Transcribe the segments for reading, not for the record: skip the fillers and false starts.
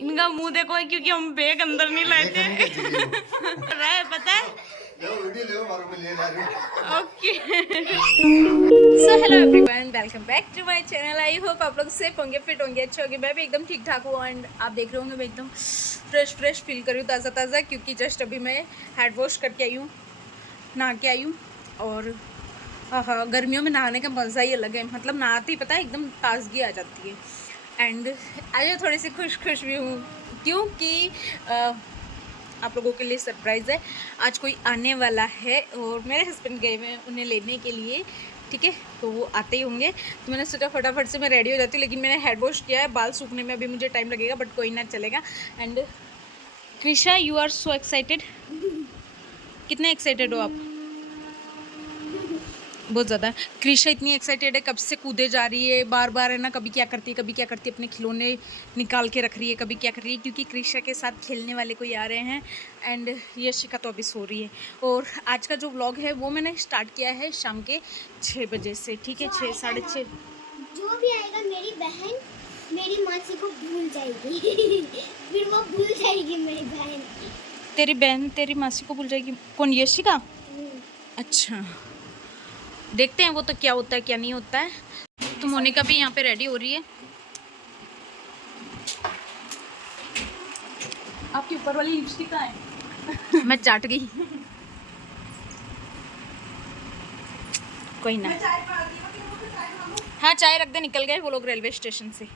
इनका मुंह देखो क्योंकि हम बैग अंदर नहीं लाए थे। रहा पता है। Okay so hello everyone, welcome back to my channel. I hope आप लोग सेफ होंगे, फिट होंगे, अच्छे होंगे। मैं भी एकदम ठीक ठाक हूँ एंड आप देख रहे होंगे मैं एकदम फ्रेश फील कर रही हूँ, ताज़ा ताज़ा, क्योंकि जस्ट अभी मैं हेड वॉश करके आई हूँ, नहा के आई हूँ। और हाँ, गर्मियों में नहाने का मज़ा ही अलग है। मतलब नहाते ही पता है एकदम ताजगी आ जाती है। एंड आज थोड़ी सी खुश भी हूँ क्योंकि आप लोगों के लिए सरप्राइज़ है। आज कोई आने वाला है और मेरे हस्बैंड गए हुए हैं उन्हें लेने के लिए, ठीक है। तो वो आते ही होंगे, तो मैंने सोचा फटाफट से मैं रेडी हो जाती हूँ। लेकिन मैंने हेड वॉश किया है, बाल सूखने में अभी मुझे टाइम लगेगा, बट कोई ना चलेगा। And Krisha, you are so excited. कितने एक्साइटेड हो आप? बहुत ज़्यादा। कृषा इतनी एक्साइटेड है, कब से कूदे जा रही है, बार बार है ना, कभी क्या करती है अपने खिलौने निकाल के रख रही है, कभी क्या कर रही है, क्योंकि कृषा के साथ खेलने वाले कोई आ रहे हैं। एंड यशिका तो अभी सो रही है। और आज का जो व्लॉग है वो मैंने स्टार्ट किया है शाम के 6 बजे से, ठीक है। 6 साढ़े 6 जो भी आएगा मेरी बहन मेरी मासी को भूल जाएगी। फिर वो भूल जाएगी मेरी बहन। तेरी बहन तेरी मासी को भूल जाएगी? कौन, यशिका? अच्छा, देखते हैं वो तो क्या होता है क्या नहीं होता है। तो मोनिका भी यहाँ पे रेडी हो रही है। आपकी ऊपर वाली लिपस्टिक कहाँ है? मैं चाट गई। कोई ना, हाँ चाय रख दे। निकल गए वो लोग रेलवे स्टेशन से।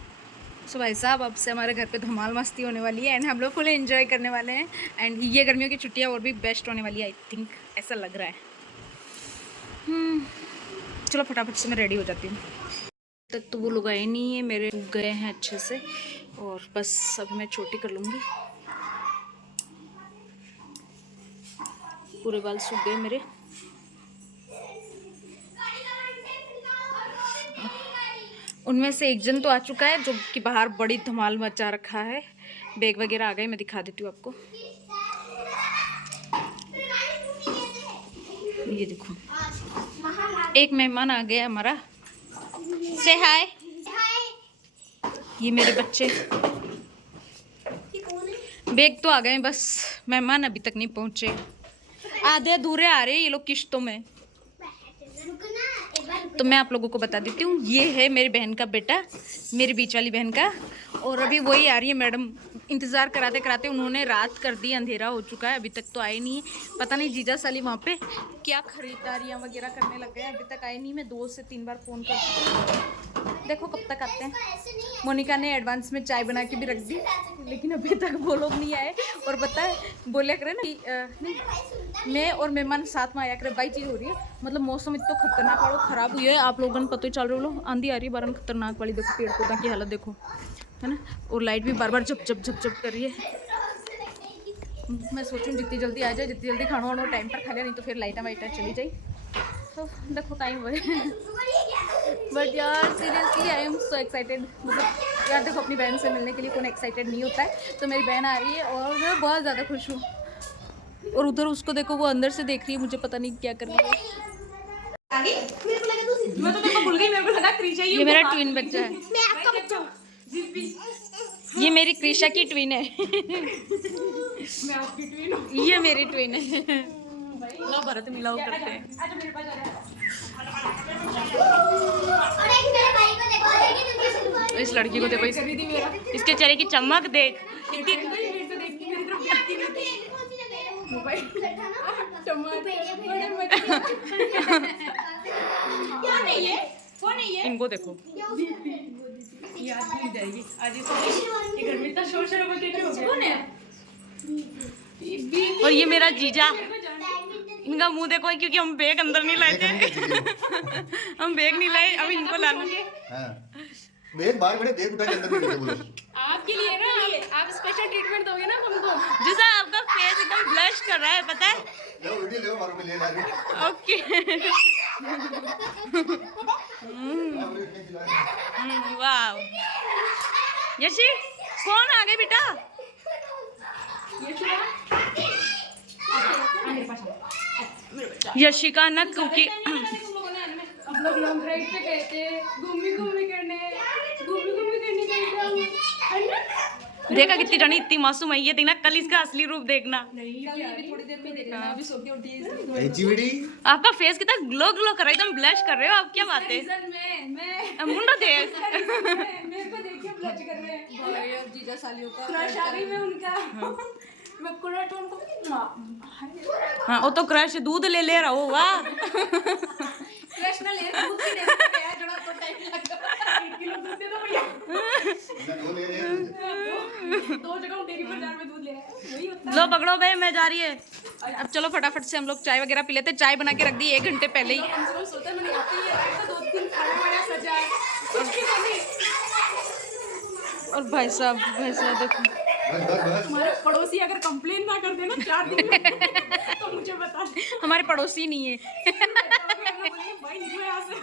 सो भाई साहब, अब से हमारे घर पे धमाल मस्ती होने वाली है एंड हम लोग फुल एंजॉय करने वाले हैं। एंड ये गर्मियों की छुट्टियाँ और भी बेस्ट होने वाली है, आई थिंक ऐसा लग रहा है। चलो फटाफट से मैं रेडी हो जाती हूँ। तक तो वो लोग आए नहीं है, मेरे गए हैं अच्छे से। और बस अब मैं छोटी कर लूँगी। पूरे बाल सूख गए मेरे। उनमें से एक जन तो आ चुका है जो कि बाहर बड़ी धमाल मचा रखा है। बैग वगैरह आ गए, मैं दिखा देती हूँ आपको। ये देखो, एक मेहमान आ गया हमारा। से हाय। ये मेरे बच्चे। बैग तो आ गए, बस मेहमान अभी तक नहीं पहुंचे। आधे अधूरे आ रहे हैं ये लोग किश्तों में। तो मैं आप लोगों को बता देती हूँ, ये है मेरी बहन का बेटा, मेरी बीच वाली बहन का। और अभी वही आ रही है मैडम। इंतज़ार कराते कराते उन्होंने रात कर दी, अंधेरा हो चुका है, अभी तक तो आए नहीं है। पता नहीं जीजा साली वहाँ पे क्या खरीदारियाँ वगैरह करने लग गए, अभी तक आए नहीं। मैं 2 से 3 बार फ़ोन कर चुकी हूँ, देखो कब तक आते हैं। मोनिका ने एडवांस में चाय बना के भी रख दी, लेकिन अभी तक वो लोग नहीं आए। और पता है बोले करे ना नहीं, मैं और मेहमान साथ में आया करे, बाई चीज़ हो रही है। मतलब मौसम इतना खतरनाक और ख़राब हुई है, आप लोगों को पता ही चल रहा हो। आंधी आ रही है बारन खतरनाक वाली, देखो पेड़ पौधा की हालत देखो, है ना। और लाइट भी बार बार झप झप कर रही है। मैं सोचूं जितनी जल्दी आ जाए, जितनी जल्दी खाना वाना टाइम पर खा लिया, नहीं तो फिर लाइटा वाइटा चली जाए। तो देखो टाइम हुआ है। बट यार seriously I am so excited. मतलब यार देखो, अपनी बहन से मिलने के लिए कौन एक्साइटेड नहीं होता है। तो मेरी बहन आ रही है और मैं बहुत ज़्यादा खुश हूँ। और उधर उसको देखो, वो अंदर से देख रही है मुझे, पता नहीं क्या कर रही है। मैं तो देखो भूल गई, मेरे को लगा कृषा ये मेरा ट्विन बच्चा है। मैं आपका बच्चा हूँ। ये मेरी कृषा की ट्विन है। मैं आपकी ट्विन हूँ। ये मेरी ट्विन है। लो भरत मिलाओ करते हैं। और एक मेरे भाई को देखो, लेकिन उनकी शुरुआत इस लड़की को देखो, इसके चेहरे की चमक देख। इनको देखो, याद नहीं जाएगी आज ये घर में इतना शोर शराबा कैसे हो गया? और ये मेरा जीजा। इनका मुंह देखो क्योंकि हम बैग अंदर नहीं लाए थे। हम बैग नहीं लाए, अब इनको लाना। बैग बाहर खड़े, बैग उठा के अंदर नहीं बोलो। आपके लिए ना, आप स्पेशल ट्रीटमेंट दोगे ना हमको। जैसा आपका फेस एकदम ब्लश कर रहा है, पता है। लो वीडियो ले, मारो मैं ले ला रही हूं। ओके। वाह यशी, कौन आ गए बेटा? यशिका ना, क्योंकि हम लोग लॉन्ग ड्राइव पे गए थे, घूमी करने गए थे, है ना? देखा कितनी जानी इतनी मासूम है ये, देखना कल इसका असली रूप देखना। थोड़ी देर में देखना, अभी सो के उठी है इसलिए। एचवीडी आपका फेस कितना ग्लो ग्लो कर रहा है, एकदम ब्लश कर रहे हो आप, क्या बात है? मैं मुंडा देख मेरे को देख के ब्लश कर रहे हैं यार, जीजा सालियों का क्रश आ गई मैं उनका। मैं क्रश उनको हाँ वो तो क्रश दूध ले ले रहा होगा। क्रश ना ले, दूध भी ले सकते हैं, जरा तो टाइम लगेगा। 1 किलो दूध दे दो भैया। वो ले रहे हैं। 2 जगह डेयरी बाजार में दूध ले रहे हैं, वही होता लो पकड़ो भाई, मैं जा रही है। अब चलो फटाफट से हम लोग चाय वगैरह पी लेते हैं। चाय बना के रख दी 1 घंटे पहले ही। है। कम से कम सोचा मैंने आते ही है, 2-3 खाना वाना सजा है, कुछ भी नहीं। और भाई साहब देखो, बस हमारे पड़ोसी अगर कंप्लेन ना कर देना 4 दिन में तो मुझे बता दे। हमारे पड़ोसी नहीं है। भाई निकलो यहाँ से।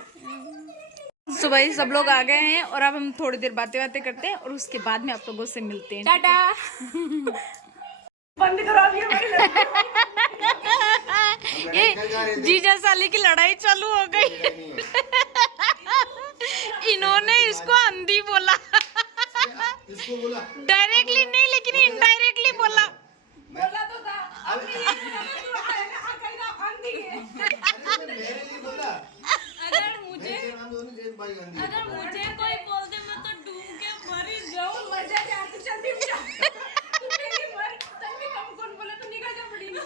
सुबह ही सब लोग आ गए हैं और अब हम थोड़ी देर बातें करते हैं और उसके बाद में आप लोगों से मिलते हैं। टाटा। बंद करो अभी हमारी लड़ाई। ये जीजा साली की लड़ाई चालू हो गई। इन्होंने इसको अंधी बोला, इसको बोला डायरेक्टली नहीं लेकिन इनडायरेक्टली बोला। बोला तो था, अब ये तू आया ना आकर ना आंधी है। मेरे लिए बोला। अगर मुझे भाई गांधी कोई बोल दे मैं तो डूब के मर ही जाऊं। मर जा यार, तू जल्दी उठ जा। तू मेरी मर, तब भी कम कौन बोला, तू निकल जा बड़ी ना।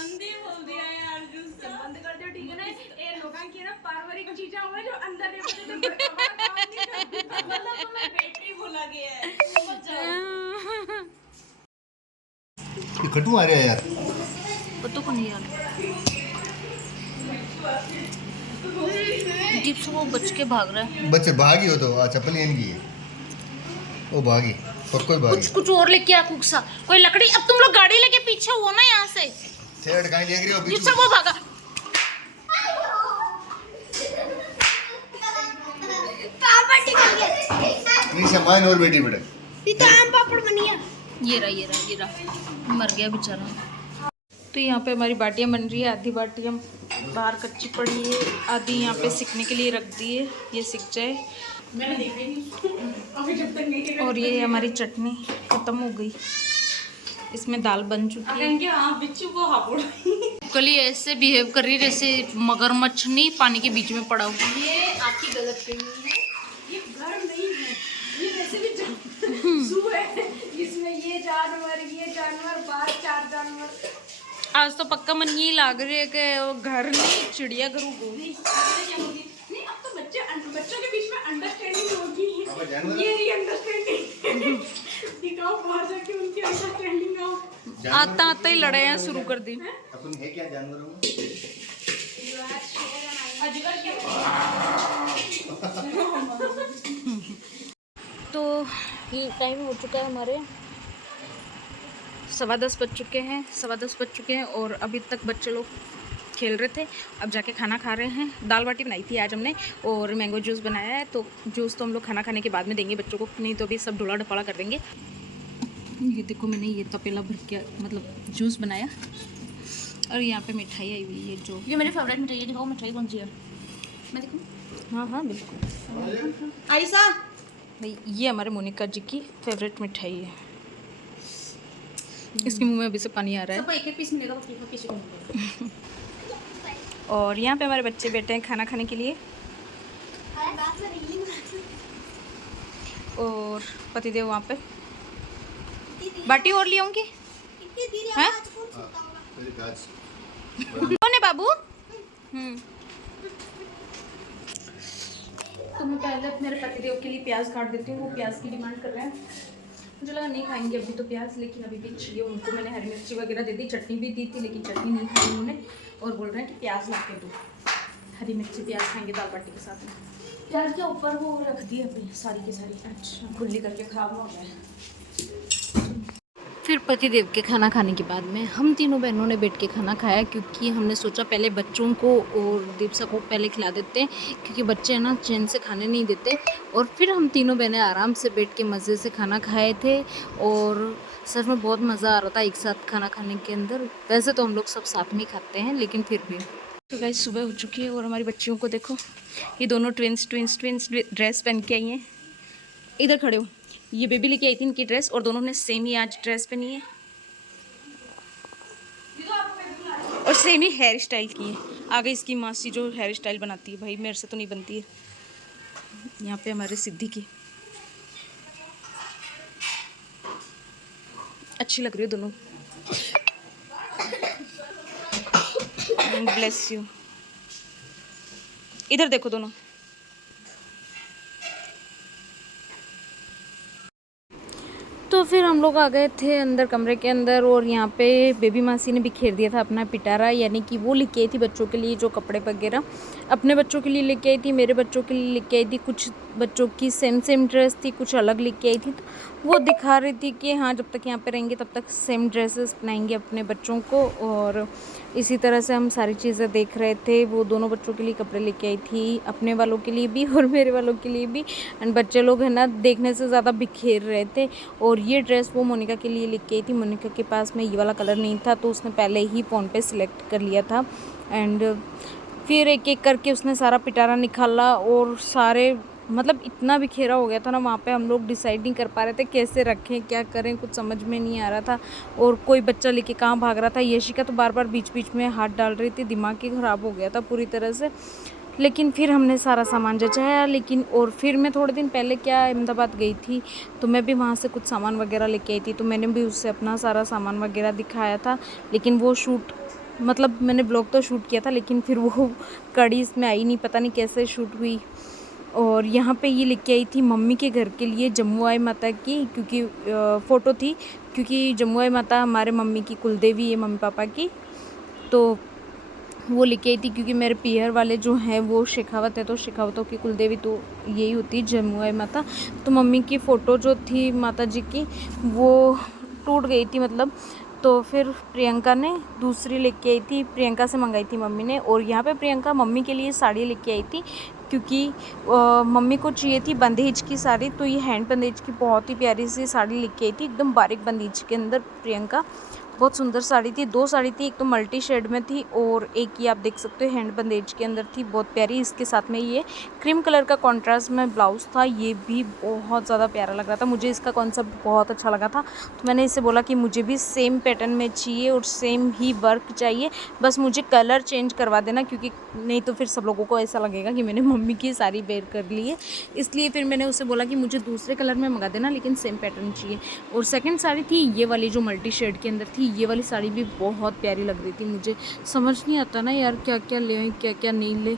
अंधी बोल दिया यार, जूस बंद कर दो ठीक है ना। ये लोगों की ना पारिवारिक चीजें हुए जो अंदर नहीं पड़े, तो बड़ा काम नहीं करती। मतलब मैं बेटी बोला गया है, समझ जाओ। ये कटू आ रहा है यार। वो तो नहीं यार, जीप से वो बच के भाग रहा है। बच्चे भागी हो तो चप्पल इनकी है, वो भागी पक्को ही भागी। कुछ और लेके आ कुकसा, कोई लकड़ी। अब तुम लोग गाड़ी लेके पीछे हो ना यहाँ से। सेठ कहीं देख रही हो जीप से वो भागा। पापड़ निकल गया। ये सामान और बेटी बेटा। ये तो आम पापड़ बन गया। ये रहा मर गया बेचारा। तो यहाँ पे हमारी बाटियाँ बन रही है, आधी बाटियाँ बाहर कच्ची पड़ी है, आधी यहाँ पे सिकने के लिए रख दी है, ये सिक जाए। मैंने देखा ही नहीं अभी जब तक नहीं किया। और ये हमारी चटनी ख़त्म हो गई, इसमें दाल बन चुकी है। हाँ बिच्छू को हापुड़। कली ऐसे बिहेव कर रही है जैसे मगरमच्छ नहीं पानी के बीच में पड़ा हो। ये आपकी गलत फहमी है, ये घर नहीं है, ये वैसे भी जू है, इसमें ये जानवर बाहर 4 जानवर। आज तो पक्का मन यही लग रही है कि वो घर नहीं चिड़िया घर होगी। नहीं अब तो बच्चों के बीच में अंडरस्टैंडिंग होगी। ये नहीं अंडरस्टैंडिंग। दिखाओ बाहर जाके उनकी अंडरस्टैंडिंग आओ। आता ही लड़ाइयाँ शुरू कर दी। अपन है क्या जानवरों में? तो ये टाइम हो चुका है, हमारे 10:15 बज चुके हैं, 10:15 बज चुके हैं और अभी तक बच्चे लोग खेल रहे थे। अब जाके खाना खा रहे हैं। दाल बाटी बनाई थी आज हमने और मैंगो जूस बनाया है, तो जूस तो हम लोग खाना खाने के बाद में देंगे बच्चों को, नहीं तो अभी सब ढोला ढपाड़ा कर देंगे। ये देखो मैंने ये तपेला भर के मतलब जूस बनाया और यहाँ पे मिठाई आई हुई है, जो ये मेरी फेवरेट मिठाई है। दिखाओ मिठाई कौन सी है, मैं देखूँ। हाँ बिल्कुल आयशा भाई, ये हमारे मोनिका जी की फेवरेट मिठाई है। इसके मुंह में अभी से पानी आ रहा है। सबको एक पीस मिलेगा, किसी को नहीं। और यहाँ पे हमारे बच्चे बैठे हैं खाना खाने के लिए और पतिदेव वहाँ पे। बाटी और ले आऊँगी हैं? कौन है बाबू? तो मैं पहले मेरे पतिदेव के लिए प्याज काट देती हूँ, वो प्याज की डिमांड कर रहे हैं। मुझे लगा नहीं खाएंगे अभी तो प्याज, लेकिन अभी भी चाहिए उनको। मैंने हरी मिर्ची वगैरह दे दी, चटनी भी दी थी, लेकिन चटनी नहीं खाई उन्होंने और बोल रहे हैं कि प्याज ला के दो। हरी मिर्ची प्याज खाएंगे दाल बाटी के साथ में। प्याज के ऊपर वो रख दी अभी सारी की सारी, अच्छा खुली करके खराब हो गया। फिर पतिदेव के खाना खाने के बाद में हम तीनों बहनों ने बैठ के खाना खाया, क्योंकि हमने सोचा पहले बच्चों को और दीपसा को पहले खिला देते हैं, क्योंकि बच्चे है ना चैन से खाने नहीं देते। और फिर हम तीनों बहनें आराम से बैठ के मज़े से खाना खाए थे और सच में बहुत मज़ा आ रहा था एक साथ खाना खाने के अंदर। वैसे तो हम लोग सब साथ में ही खाते हैं, लेकिन फिर भी। तो गाइस सुबह हो चुकी है और हमारी बच्चियों को देखो, ये दोनों ट्विंस ड्रेस पहन के आई हैं। इधर खड़े हो, ये बेबी लेके आई थी इनकी ड्रेस, और दोनों ने सेम ही आज ड्रेस पहनी है और सेम ही हेयर स्टाइल की है। आगे इसकी मासी जो हेयर स्टाइल बनाती है, भाई मेरे से तो नहीं बनती है। यहाँ पे हमारे सिद्धि की अच्छी लग रही है दोनों। Bless you. इधर देखो दोनों। तो फिर हम लोग आ गए थे अंदर कमरे के अंदर, और यहाँ पे बेबी मासी ने बिखेर दिया था अपना पिटारा, यानी कि वो लेके आई थी बच्चों के लिए जो कपड़े वगैरह, अपने बच्चों के लिए लेके आई थी, मेरे बच्चों के लिए लेके आई थी। कुछ बच्चों की सेम ड्रेस थी, कुछ अलग लेके आई थी। तो वो दिखा रही थी कि हाँ जब तक यहाँ पे रहेंगे तब तक सेम ड्रेसेस पहनाएंगे अपने बच्चों को, और इसी तरह से हम सारी चीज़ें देख रहे थे। वो दोनों बच्चों के लिए कपड़े लेके आई थी, अपने वालों के लिए भी और मेरे वालों के लिए भी। एंड बच्चे लोग है ना देखने से ज़्यादा बिखेर रहे थे। और ये ड्रेस वो मोनिका के लिए लेके आई थी। मोनिका के पास में ये वाला कलर नहीं था, तो उसने पहले ही फ़ोन पे सिलेक्ट कर लिया था। एंड फिर एक एक करके उसने सारा पिटारा निकाला, और सारे मतलब इतना बिखेरा हो गया था ना वहाँ पे, हम लोग डिसाइड नहीं कर पा रहे थे कैसे रखें, क्या करें, कुछ समझ में नहीं आ रहा था। और कोई बच्चा लेके कहाँ भाग रहा था। यशिका तो बार बार बीच बीच में हाथ डाल रही थी, दिमाग ही ख़राब हो गया था पूरी तरह से। लेकिन फिर हमने सारा सामान जचाया। लेकिन और फिर मैं थोड़े दिन पहले क्या अहमदाबाद गई थी, तो मैं भी वहाँ से कुछ सामान वगैरह लेके आई थी, तो मैंने भी उससे अपना सारा सामान वगैरह दिखाया था। लेकिन वो शूट मतलब मैंने ब्लॉग तो शूट किया था, लेकिन फिर वो कड़ी इसमें आई नहीं, पता नहीं कैसे शूट हुई। और यहाँ पे ये लेके आई थी मम्मी के घर के लिए जम्मू आई माता की, क्योंकि फ़ोटो थी, क्योंकि जम्मू आई माता हमारे मम्मी की कुलदेवी है, मम्मी पापा की। तो वो लेके आई थी क्योंकि मेरे पीहर वाले जो हैं वो शेखावत है, तो शेखावतों की कुलदेवी तो यही होती है जम्मू आई माता। तो मम्मी की फ़ोटो जो थी माता जी की वो टूट गई थी मतलब, तो फिर प्रियंका ने दूसरी लेके आई थी, प्रियंका से मंगाई थी मम्मी ने। और यहाँ पे प्रियंका मम्मी के लिए साड़ी लेके आई थी, क्योंकि मम्मी को चाहिए थी बंदेज की साड़ी। तो ये हैंड बंदेज की बहुत ही प्यारी सी साड़ी लेके आई थी, एकदम बारीक बंदेज के अंदर। प्रियंका बहुत सुंदर साड़ी थी, दो साड़ी थी, एक तो मल्टी शेड में थी और एक ये आप देख सकते हो हैंड बंदेज के अंदर थी, बहुत प्यारी। इसके साथ में ये क्रीम कलर का कॉन्ट्रास्ट में ब्लाउज़ था, ये भी बहुत ज़्यादा प्यारा लग रहा था। मुझे इसका कॉन्सेप्ट बहुत अच्छा लगा था, तो मैंने इसे बोला कि मुझे भी सेम पैटर्न में चाहिए और सेम ही वर्क चाहिए, बस मुझे कलर चेंज करवा देना, क्योंकि नहीं तो फिर सब लोगों को ऐसा लगेगा कि मैंने मम्मी की साड़ी वेयर कर ली है। इसलिए फिर मैंने उसे बोला कि मुझे दूसरे कलर में मंगा देना, लेकिन सेम पैटर्न चाहिए। और सेकंड साड़ी थी ये वाली जो मल्टी शेड के अंदर थी, ये वाली साड़ी भी बहुत प्यारी लग रही थी। मुझे समझ नहीं आता ना यार क्या क्या ले क्या क्या नहीं ले।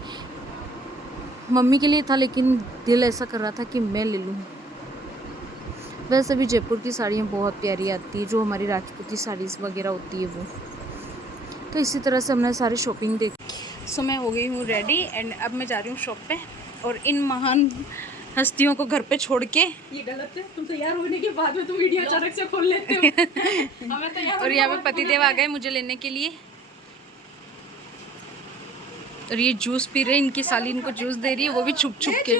मम्मी के लिए था, लेकिन दिल ऐसा कर रहा था कि मैं ले लूँ। वैसे भी जयपुर की साड़ियाँ बहुत प्यारी आती है, जो हमारी राजपूती साड़ीज़ वगैरह होती है वो। तो इसी तरह से हमने सारी शॉपिंग देखी। सो मैं हो गई हूँ रेडी, एंड अब मैं जा रही हूँ शॉप पे, और इन महान हस्तियों को घर पे छोड़ के। ये गलत है, तुम तैयार होने के बाद में तुम वीडियो अचानक से खोल लेते हो। हमें तैयार और यहाँ पे पतिदेव आ गए मुझे लेने के लिए, और ये जूस पी रहे हैं, इनकी साली इनको जूस दे रही है, वो भी छुप छुप के।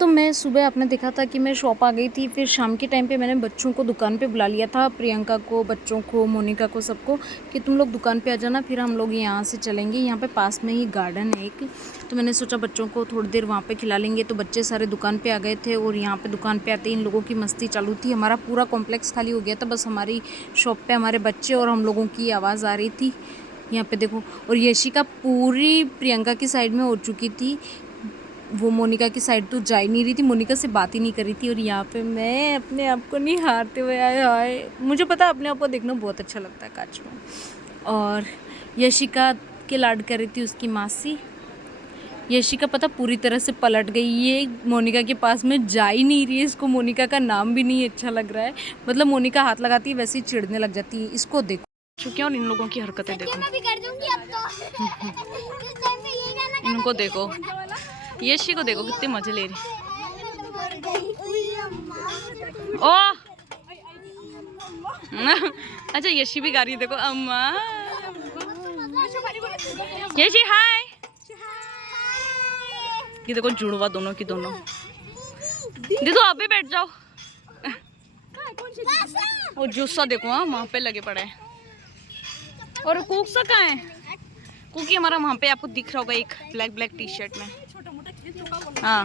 तो मैं सुबह आपने देखा था कि मैं शॉप आ गई थी, फिर शाम के टाइम पे मैंने बच्चों को दुकान पे बुला लिया था, प्रियंका को, बच्चों को, मोनिका को, सबको, कि तुम लोग दुकान पे आ जाना, फिर हम लोग यहाँ से चलेंगे। यहाँ पे पास में ही गार्डन है एक, तो मैंने सोचा बच्चों को थोड़ी देर वहाँ पे खिला लेंगे। तो बच्चे सारे दुकान पे आ गए थे, और यहाँ पे दुकान पे आते ही इन लोगों की मस्ती चालू थी। हमारा पूरा कॉम्प्लेक्स खाली हो गया था, बस हमारी शॉप पे हमारे बच्चे और हम लोगों की आवाज़ आ रही थी। यहाँ पे देखो, और यशिका पूरी प्रियंका की साइड में हो चुकी थी, वो मोनिका की साइड तो जा ही नहीं रही थी, मोनिका से बात ही नहीं कर रही थी। और यहाँ पे मैं अपने आप को नहीं हारते हुए आए, मुझे पता है अपने आप को देखना बहुत अच्छा लगता है कांच में। और यशिका के लाड कर रही थी उसकी मासी। यशिका पता पूरी तरह से पलट गई, ये मोनिका के पास में जा ही नहीं रही है, इसको मोनिका का नाम भी नहीं अच्छा लग रहा है। मतलब मोनिका हाथ लगाती है वैसे ही चिढ़ने लग जाती है। इसको देखो चुकी, और इन लोगों की हरकतें देखो, मैं भी कर दूंगी अब तो। इस टाइम पे यही गाना इनको देखो, यशी को देखो कितने मजे ले रही। ओ अच्छा यशी भी गा रही है, देखो अम्मा। यशी हाय। ये देखो जुड़वा दोनों की दोनों। देखो आप भी बैठ जाओ। वो जूसा देखो, हाँ वहाँ पे लगे पड़े हैं। और कुक सा कहाँ है? क्योंकि हमारा वहाँ पे आपको दिख रहा होगा एक ब्लैक ब्लैक टी शर्ट में। छोटा मोटा खेल चुका बोला। हाँ